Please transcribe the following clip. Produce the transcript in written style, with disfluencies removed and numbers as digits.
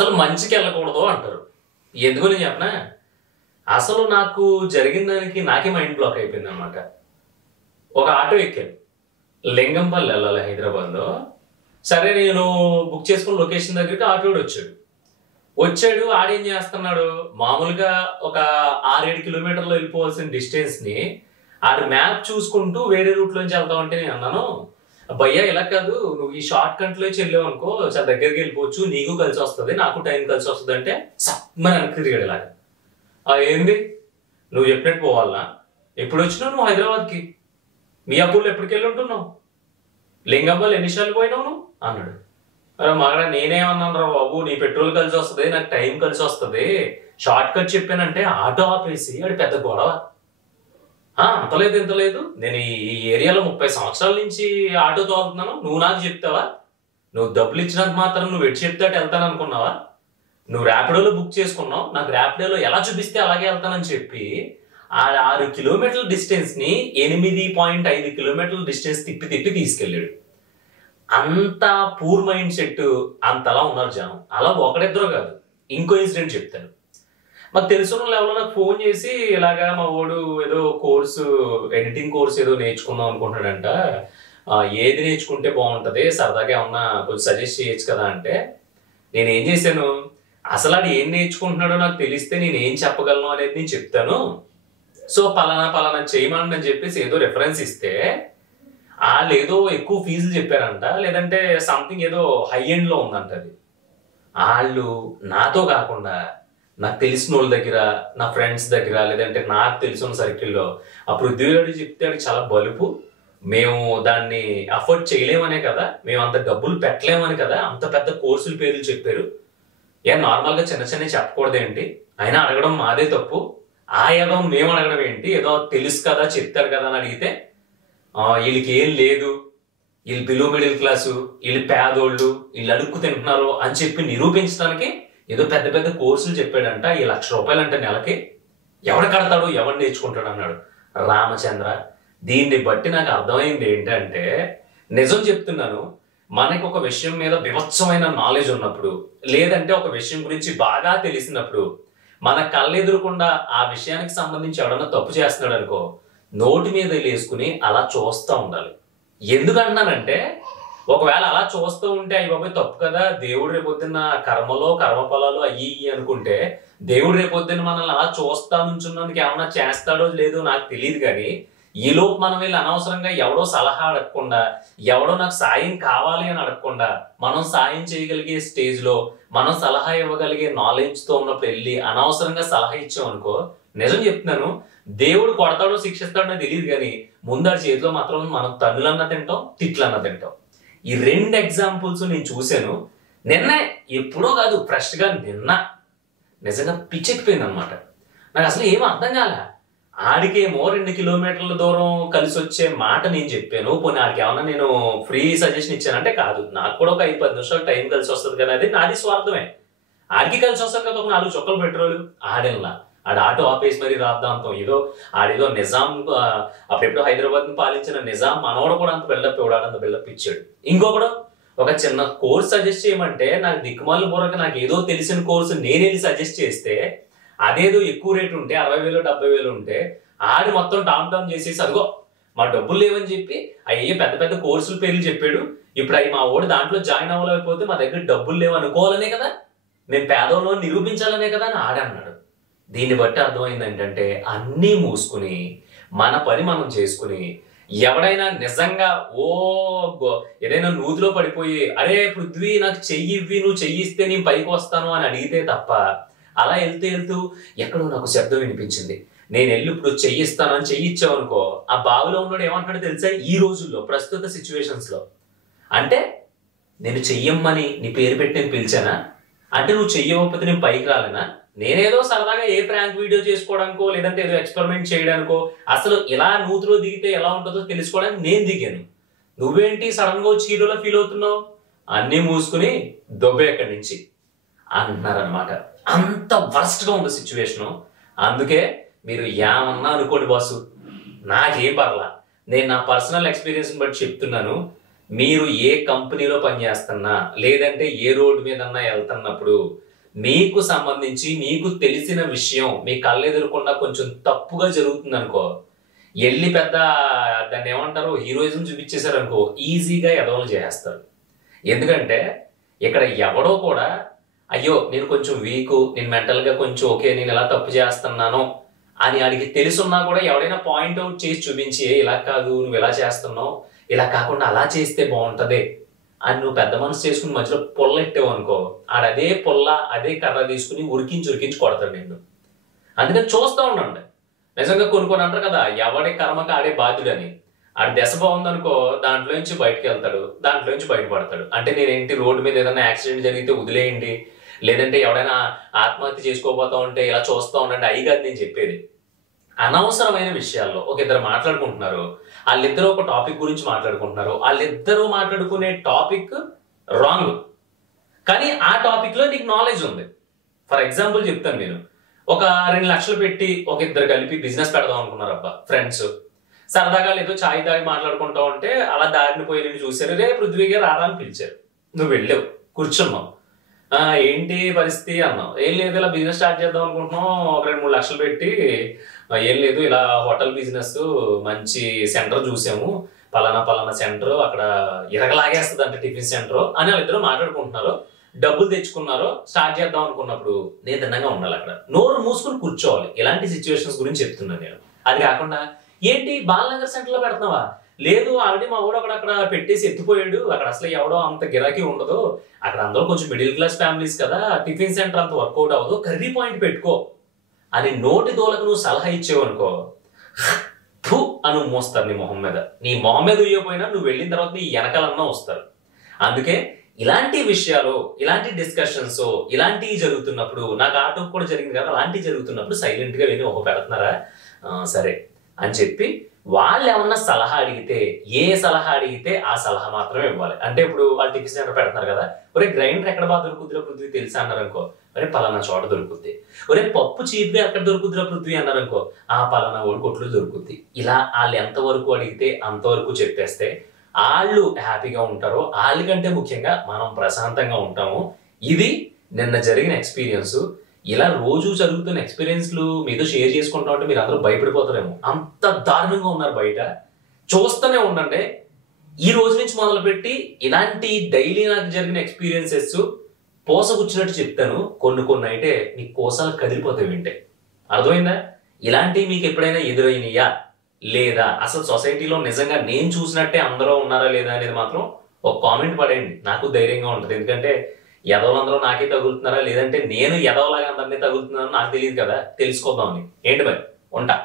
అసలు మంచికి వెళ్ళకూడదు అంటారు. ఎందుకు నేను చెప్పనా, అసలు నాకు జరిగిన దానికి నాకే మైండ్ బ్లాక్ అయిపోయింది అనమాట. ఒక ఆటో ఎక్కాను, లింగంపల్లి వెళ్ళాలి హైదరాబాద్లో. సరే నేను బుక్ చేసుకున్న లొకేషన్ దగ్గరికి ఆటోడు వచ్చాడు. ఆడేం చేస్తున్నాడు, మామూలుగా ఒక 6-7 కిలోమీటర్లు వెళ్ళిపోవాల్సిన డిస్టెన్స్ని ఆడు మ్యాప్ చూసుకుంటూ వేరే రూట్లోంచి వెళ్తామంటే నేను అన్నాను, భయ్యా ఇలా కాదు, నువ్వు ఈ షార్ట్ కట్లో వెళ్ళావు అనుకో చాలా దగ్గరికి వెళ్ళిపోవచ్చు, నీకు కలిసి వస్తుంది నాకు టైం కలిసి వస్తుంది అంటే సమ్మని వెనక్కి తిరిగాడు ఇలాగ. ఏంది నువ్వు చెప్పినట్టు పోవాలనా, ఎప్పుడు వచ్చినావు నువ్వు హైదరాబాద్కి, మీ అప్పుల్లో ఎప్పటికి వెళ్ళి ఉంటున్నావు, లింగంపల్లి ఎన్నిసార్లు పోయినావు నువ్వు అన్నాడు. అరే మగడ నేనేమన్నాను రా బాబు, నీ పెట్రోల్ కలిసి వస్తుంది నాకు టైం కలిసి వస్తుంది, షార్ట్ కట్ చెప్పానంటే ఆటో ఆపేసి అది పెద్ద గొడవ. అంతలేదు ఇంతలేదు, నేను ఈ ఏరియాలో 30 సంవత్సరాల నుంచి ఆటో తోలుతున్నాను, నువ్వు నాకు చెప్తావా, నువ్వు డబ్బులు ఇచ్చినంత మాత్రం నువ్వు ఎటు చెప్తే వెళ్తాను అనుకున్నావా, నువ్వు ర్యాపిడోలో బుక్ చేసుకున్నావు, నాకు ర్యాపిడోలో ఎలా చూపిస్తే అలాగే వెళ్తానని చెప్పి 6 కిలోమీటర్ల డిస్టెన్స్ ని 8.5 కిలోమీటర్ల డిస్టెన్స్ తిప్పి తీసుకెళ్ళాడు. అంత పూర్ మైండ్ సెట్ అంతలా ఉన్నారు జనం. అలా ఒకరిద్దరు కాదు. ఇంకో ఇన్సిడెంట్ చెప్తాను. మాకు తెలుసున్న లెవెల్లో నాకు ఫోన్ చేసి ఇలాగా మా వాడు ఏదో కోర్సు ఎడిటింగ్ కోర్స్ ఏదో నేర్చుకుందాం అనుకుంటున్నాడంట, ఏది నేర్చుకుంటే బాగుంటుంది సరదాగా ఏమన్నా కొంచెం సజెస్ట్ చేయొచ్చు కదా అంటే, నేను ఏం చేశాను, అసలు అది ఏం నేర్చుకుంటున్నాడో నాకు తెలిస్తే నేను ఏం చెప్పగలను అనేది నేను చెప్తాను, సో పలానా చేయమని అని చెప్పేసి ఏదో రెఫరెన్స్ ఇస్తే వాళ్ళు ఏదో ఎక్కువ ఫీజులు చెప్పారంట, లేదంటే సంథింగ్ ఏదో హై ఎండ్లో ఉందంట. అది వాళ్ళు నాతో కాకుండా నాకు తెలిసిన వాళ్ళ దగ్గర, నా ఫ్రెండ్స్ దగ్గర, లేదంటే నాకు తెలిసిన సర్కిల్లో ఆ పృథ్వీగాడు చెప్తే అది చాలా బలుపు, మేము దాన్ని అఫోర్డ్ చేయలేమనే కదా, మేము అంత డబ్బులు పెట్టలేమని కదా అంత పెద్ద కోర్సుల పేర్లు చెప్పారు, నార్మల్గా చిన్న చెప్పకూడదేంటి, అయినా అడగడం మాదే తప్పు, ఏదో మేము అడగడం ఏంటి, ఏదో తెలుసు కదా చెప్తారు కదా అని అడిగితే వీళ్ళకి ఏం లేదు, వీళ్ళు బిలో మిడిల్ క్లాసు, వీళ్ళు పేదోళ్ళు, వీళ్ళు అడుక్కు తింటున్నారు అని చెప్పి నిరూపించడానికి ఏదో పెద్ద కోర్సులు చెప్పాడంట. ఈ ₹1,00,000 అంటే నెలకి ఎవడు కడతాడు, ఎవడు నేర్చుకుంటాడు అన్నాడు. రామచంద్ర, దీన్ని బట్టి నాకు అర్థమైంది ఏంటంటే, నిజం చెప్తున్నాను, మనకు ఒక విషయం మీద వివత్సమైన నాలెడ్జ్ ఉన్నప్పుడు, లేదంటే ఒక విషయం గురించి బాగా తెలిసినప్పుడు, మన కళ్ళెదురకుండా ఆ విషయానికి సంబంధించి ఎవడన్నా తప్పు చేస్తున్నాడు అనుకో, నోటి మీద వేసుకుని అలా చూస్తూ ఉండాలి. ఎందుకంటున్నానంటే, ఒకవేళ అలా చూస్తూ ఉంటే అయ్యి బాబాయ్ తప్పు కదా, దేవుడు రేపొద్దున్న కర్మఫలాలు అయ్యి అనుకుంటే, దేవుడు రేపొద్దున్న మనల్ని అలా చూస్తా నుంచున్నందుకు ఏమన్నా చేస్తాడో లేదో నాకు తెలియదు. కానీ ఈలోపు మనం వెళ్ళి అనవసరంగా ఎవడో సలహా అడగకుండా, ఎవడో నాకు సాయం కావాలి అని అడగకుండా, మనం సాయం చేయగలిగే స్టేజ్లో, మనం సలహా ఇవ్వగలిగే నాలెడ్జ్తో ఉన్నప్పుడు వెళ్ళి అనవసరంగా సలహా ఇచ్చాం అనుకో, నిజం చెప్తున్నాను, దేవుడు కొడతాడో శిక్షిస్తాడో తెలియదు కానీ ముందడి చేతిలో మాత్రం మనం తన్నులన్నా తింటాం, తిట్లన్నా తింటాం. ఈ 2 ఎగ్జాంపుల్స్ నేను చూశాను. నిన్న ఎప్పుడో కాదు, ఫ్రెష్గా నిన్న నిజంగా పిచ్చెక్కిపోయింది అనమాట. నాకు అసలు ఏం అర్థం కాలే. ఆడికేమో 2 కిలోమీటర్ల దూరం కలిసి వచ్చే మాట నేను చెప్పాను, పోనీ ఆడికి ఏమన్నా నేను ఫ్రీ సజెషన్ ఇచ్చానంటే కాదు, నాకు కూడా ఒక 5-10 నిమిషాలు టైం కలిసి వస్తుంది కదా, అది నాది స్వార్థమే. ఆడికి కలిసి వస్తుంది కదా ఒక 4 చుక్కలు పెట్రోలు, ఆడేలా ఆడు ఆటో ఆపేసి మరీ రాద్దాంతం ఏదో ఆడేదో నిజాం, అప్పుడెప్పుడు హైదరాబాద్ ని పాలించిన నిజాం మనోడు కూడా అంత బిల్డప్ ఇవ్వడాడు, అంత బిల్డప్ ఇచ్చాడు. ఇంకొకడు ఒక చిన్న కోర్స్ సజెస్ట్ చేయమంటే నాకు దిక్కుమాల బుర్రక నాకు ఏదో తెలిసిన కోర్సు నేను వెళ్ళి సజెస్ట్ చేస్తే అదేదో ఎక్కువ రేటు ఉంటే 60,000-70,000 ఉంటే ఆడి మొత్తం టామ్ చేసేసి అదిగో మా డబ్బులు లేవని చెప్పి అయ్యే పెద్ద కోర్సుల పేర్లు చెప్పాడు, ఇప్పుడు అవి మా ఓడి దాంట్లో జాయిన్ అవ్వలేకపోతే మా దగ్గర డబ్బులు లేవు అనుకోవాలనే కదా, మేము పేదోళ్ళు నిరూపించాలనే కదా అని ఆడన్నాడు. దీన్ని బట్టి అర్థమైంది ఏంటంటే, అన్నీ మూసుకుని మన పని మనం చేసుకుని, ఎవడైనా నిజంగా ఏదైనా నూతిలో పడిపోయి అరే పృథ్వీ నాకు చెయ్యి ఇవ్వి, నువ్వు చెయ్యిస్తే నేను పైకి వస్తాను అని అడిగితే తప్ప, అలా వెళ్తూ ఎక్కడో నాకు శబ్దం వినిపించింది, నేను వెళ్ళి ఇప్పుడు చెయ్యిస్తానని చెయ్యిచ్చావు అనుకో, ఆ బావిలో ఉన్నాడు ఏమంటాడు తెలుసా, ఈ రోజుల్లో ప్రస్తుత సిచ్యువేషన్స్ లో, అంటే నేను చెయ్యమ్మని నీ పేరు పెట్టి నేను పిలిచానా, అంటే నువ్వు చెయ్యకపోతే నేను పైకి రాలేనా, నేనేదో సరదాగా ఏ ప్రాంక్ వీడియో చేసుకోవడానికో లేదంటే ఏదో ఎక్స్పెరిమెంట్ చేయడానికో, అసలు ఇలా నూతిలో దిగితే ఎలా ఉంటుందో తెలుసుకోవడానికి నేను దిగాను, నువ్వేంటి సడన్ గా వచ్చి హీరోలో ఫీల్ అవుతున్నావు, అన్నీ మూసుకుని దొబ్బే ఎక్కడి నుంచి అంటున్నారనమాట. అంత వర్స్ట్ గా ఉంది సిచ్యువేషను. అందుకే మీరు ఏమన్నా అనుకోండి బాసు, నాకేం పర్లా, నేను నా పర్సనల్ ఎక్స్పీరియన్స్ బట్టి చెప్తున్నాను, మీరు ఏ కంపెనీలో పనిచేస్తున్నా లేదంటే ఏ రోడ్డు మీదన్నా వెళ్తున్నప్పుడు మీకు సంబంధించి మీకు తెలిసిన విషయం మీ కళ్ళెదురకుండా కొంచెం తప్పుగా జరుగుతుంది అనుకో, ఎల్లి పెద్ద దాన్ని ఏమంటారు హీరోయిజం చూపించేశారు అనుకో, ఈజీగా ఎదవలు చేస్తారు. ఎందుకంటే ఇక్కడ ఎవడో కూడా అయ్యో నేను కొంచెం వీక్, నేను మెంటల్గా కొంచెం ఓకే, నేను ఇలా తప్పు చేస్తున్నాను అని అడిగి తెలుసున్నా కూడా ఎవడైనా పాయింట్ అవుట్ చేసి చూపించి ఇలా కాదు నువ్వు ఇలా చేస్తున్నావు, ఇలా కాకుండా అలా చేస్తే బాగుంటది అని నువ్వు పెద్ద మనసు చేసుకుని మధ్యలో పొల్లెట్టావు అనుకో, ఆడదే పొల్ల అదే కర్ర తీసుకుని ఉరికించి కొడతాడు నిన్ను. అందుకని చూస్తూ ఉండండి. నిజంగా కొన్ని అంటారు కదా, ఎవడి కర్మకి ఆడే బాధ్యుడని. ఆడి దశ బాగుందనుకో దాంట్లో నుంచి బయటకు వెళ్తాడు, దాంట్లో నుంచి బయటపడతాడు. అంటే నేనేంటి రోడ్డు మీద ఏదైనా యాక్సిడెంట్ జరిగితే వదిలేయండి, లేదంటే ఎవడైనా ఆత్మహత్య చేసుకోబోతా ఉంటే ఇలా చూస్తూ ఉండండి, అయి కాదు నేను చెప్పేది. అనవసరమైన విషయాల్లో ఒక ఇద్దరు మాట్లాడుకుంటున్నారు, వాళ్ళిద్దరూ ఒక టాపిక్ గురించి మాట్లాడుకుంటున్నారు, వాళ్ళిద్దరూ మాట్లాడుకునే టాపిక్ రాంగ్, కానీ ఆ టాపిక్ లో నీకు నాలెడ్జ్ ఉంది. ఫర్ ఎగ్జాంపుల్ చెప్తాను, నేను ఒక 2 లక్షలు పెట్టి ఒక ఇద్దరు కలిపి బిజినెస్ పెడదాం అనుకున్నారు అబ్బా ఫ్రెండ్స్. సరదాగా ఏదో ఛాయ్ తాగి మాట్లాడుకుంటా ఉంటే అలా దారిని పోయి నేను చూశారు, రే పృథ్వీ గారు రారా అని పిలిచారు. నువ్వు వెళ్ళావు, కూర్చున్నావు, ఏంటి పరిస్థితి అన్నావు. ఏం లేదు ఇలా బిజినెస్ స్టార్ట్ చేద్దాం అనుకుంటున్నాం, ఒక 2-3 లక్షలు పెట్టి, ఏం లేదు ఇలా హోటల్ బిజినెస్ మంచి సెంటర్ చూసాము, పలానా సెంటర్ అక్కడ ఇరగలాగేస్తుంది అంటే టిఫిన్ సెంటర్ అని వాళ్ళిద్దరూ మాట్లాడుకుంటున్నారు. డబ్బులు తెచ్చుకున్నారు, స్టార్ట్ చేద్దాం అనుకున్నప్పుడు నిదానంగా ఉండాలి, అక్కడ నోరు మూసుకుని కూర్చోవాలి. ఇలాంటి సిచ్యువేషన్స్ గురించి చెప్తున్నాను నేను. అది కాకుండా ఏంటి బాలనగర్ సెంటర్ లో పెడుతున్నావా, లేదు ఆల్రెడీ మా ఊడు అక్కడ పెట్టేసి ఎత్తిపోయాడు, అక్కడ అసలు ఎవడో అంత గిరాకీ ఉండదు, అక్కడ అందరూ కొంచెం మిడిల్ క్లాస్ ఫ్యామిలీస్ కదా, టిఫిన్ సెంటర్ అంత వర్కౌట్ అవ్వదు, కర్రీ పాయింట్ పెట్టుకో అని నోటి దోలకు నువ్వు సలహా ఇచ్చేవు అనుకో, థూ అని మోస్తారు నీ మొహం మీద. నీ మొహం మీద ఉయ్యపోయినా నువ్వు వెళ్ళిన తర్వాత నీ వెనకాలన్నా వస్తారు. అందుకే ఇలాంటి విషయాలు, ఇలాంటి డిస్కషన్స్ ఇలాంటివి జరుగుతున్నప్పుడు, నాకు ఆటో కూడా జరిగింది కదా, అలాంటివి జరుగుతున్నప్పుడు సైలెంట్ గా వెళ్ళి ఒక పెడుతున్నారా సరే అని చెప్పి వాళ్ళు ఏమన్నా సలహా అడిగితే, ఏ సలహా అడిగితే ఆ సలహా మాత్రమే ఇవ్వాలి. అంటే ఇప్పుడు వాళ్ళు టిఫిన్ సెంటర్ పెడుతున్నారు కదా, ఒరే గ్రైండర్ ఎక్కడ బాగా దొరుకుతుందిరా పృథ్వీ తెలుసా అన్నారు అనుకో, ఒరే పలానా చోట దొరుకుద్ది. ఒరే పప్పు చీప్ గా ఎక్కడ దొరుకుతుందిరా పృథ్వీ అన్నారు అనుకో, ఆ పలానా ఓడి కొట్లు దొరుకుద్ది. ఇలా వాళ్ళు ఎంతవరకు అడిగితే అంతవరకు చెప్పేస్తే వాళ్ళు హ్యాపీగా ఉంటారో, వాళ్ళకంటే ముఖ్యంగా మనం ప్రశాంతంగా ఉంటాము. ఇది నిన్న జరిగిన ఎక్స్పీరియన్స్. ఇలా రోజు జరుగుతున్న ఎక్స్పీరియన్స్లు మీతో షేర్ చేసుకుంటా ఉంటే మీరు అందరూ భయపడిపోతారేమో, అంత దారుణంగా ఉన్నారు బయట. చూస్తూనే ఉండండి. ఈ రోజు నుంచి మొదలుపెట్టి ఇలాంటి డైలీ నాకు జరిగిన ఎక్స్పీరియన్సెస్ పోసగుచ్చినట్టు చెప్తాను. కొన్ని అయితే మీ కోసాలు కదిలిపోతాయి వింటే. అర్థమైందా? ఇలాంటివి మీకు ఎప్పుడైనా ఎదురైనయా లేదా, అసలు సొసైటీలో నిజంగా నేను చూసినట్టే అందరూ ఉన్నారా లేదా అనేది మాత్రం ఒక కామెంట్ పడేయండి, నాకు ధైర్యంగా ఉంటుంది. ఎందుకంటే ఎదవలందరూ నాకే తగులుతున్నారా, లేదంటే నేను ఎదవలాగా అందరినీ తగులుతున్నానో నాకు తెలియదు కదా, తెలుసుకోదామని. ఏంటి మరి ఉంటా.